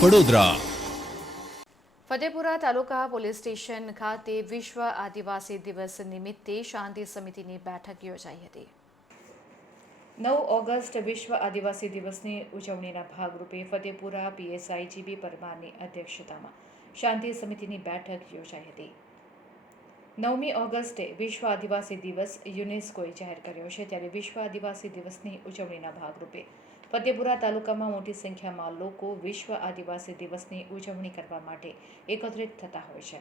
Vadodara Fatepura taluka police station ખાતે વિશ્વ આદિવાસી દિવસ નિમિત્તે શાંતિ સમિતિની બેઠક યોજાઈ હતી. નવ ઓગસ્ટ વિશ્વ આદિવાસી દિવસની ઉજવણીના ભાગરૂપે ફતેપુરા પીએસઆઈ જીબી પરમારની અધ્યક્ષતામાં શાંતિ સમિતિની બેઠક યોજાઈ હતી. નવમી ઓગસ્ટે વિશ્વ આદિવાસી દિવસ યુનેસ્કોએ જાહેર કર્યો છે, ત્યારે વિશ્વ આદિવાસી દિવસની ઉજવણીના ભાગરૂપે ફતેપુરા તાલુકામાં મોટી સંખ્યામાં લોકો વિશ્વ આદિવાસી દિવસની ઉજવણી કરવા માટે એકત્રિત થતા હોય છે.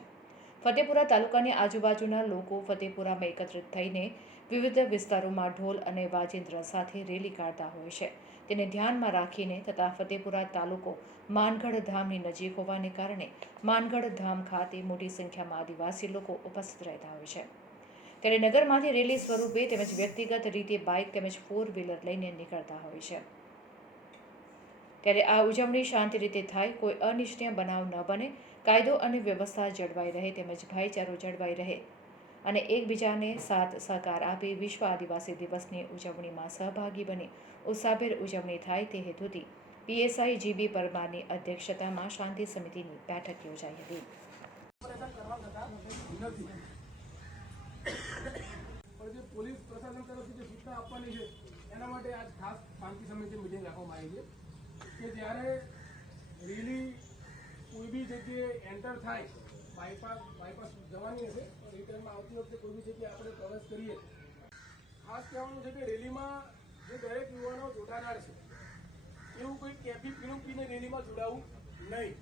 ફતેપુરા તાલુકાની આજુબાજુના લોકો ફતેપુરામાં એકત્રિત થઈને વિવિધ વિસ્તારોમાં ઢોલ અને વાજિંત્ર સાથે રેલી કાઢતા હોય છે. તેને ધ્યાનમાં રાખીને તથા ફતેપુરા તાલુકો માનગઢ ધામની નજીક હોવાને કારણે માનગઢ ધામ ખાતે મોટી સંખ્યામાં આદિવાસી લોકો ઉપસ્થિત રહેતા હોય છે. ત્યારે નગરમાંથી રેલી સ્વરૂપે તેમજ વ્યક્તિગત રીતે બાઇક તેમજ ફોર વ્હીલર લઈને નીકળતા હોય છે. ત્યારે આ ઉજવણી શાંતિ રીતે થાય, કોઈ અનિચ્છનીય બનાવ ન બને, કાયદો અને વ્યવસ્થા જળવાઈ રહે તેમજ ભાઈચારો જળવાઈ રહે. અને એકબીજાને સાથ સહકાર આપી વિશ્વ આદિવાસી દિવસની ઉજવણીમાં સહભાગી બની. ઉત્સાહભેર ઉજવણી થાય તે હેતુથી પીએસઆઈ જીબી પરમારની અધ્યક્ષતામાં શાંતિ સમિતિની બેઠક યોજાઈ હતી. પોલીસ પ્રશાસન તરફથી જે સૂચના આપવાની છે, એના માટે આજ ખાસ શાંતિ સમિતિ મિટિંગ રાખવામાં આવી છે. કે જ્યારે રેલી કોઈ બી જગ્યાએ એન્ટર થાય બાયપાસ બાયપાસ જવાની હશે રિટર્નમાં આવતી વખતે કોઈ બી જગ્યાએ આપણે પ્રવેશ કરીએ. ખાસ કહેવાનું છે કે રેલીમાં જે દરેક યુવાનો જોડાનાર છે, એવું કોઈ કેફી પીણું પીને રેલીમાં જોડાવું નહીં.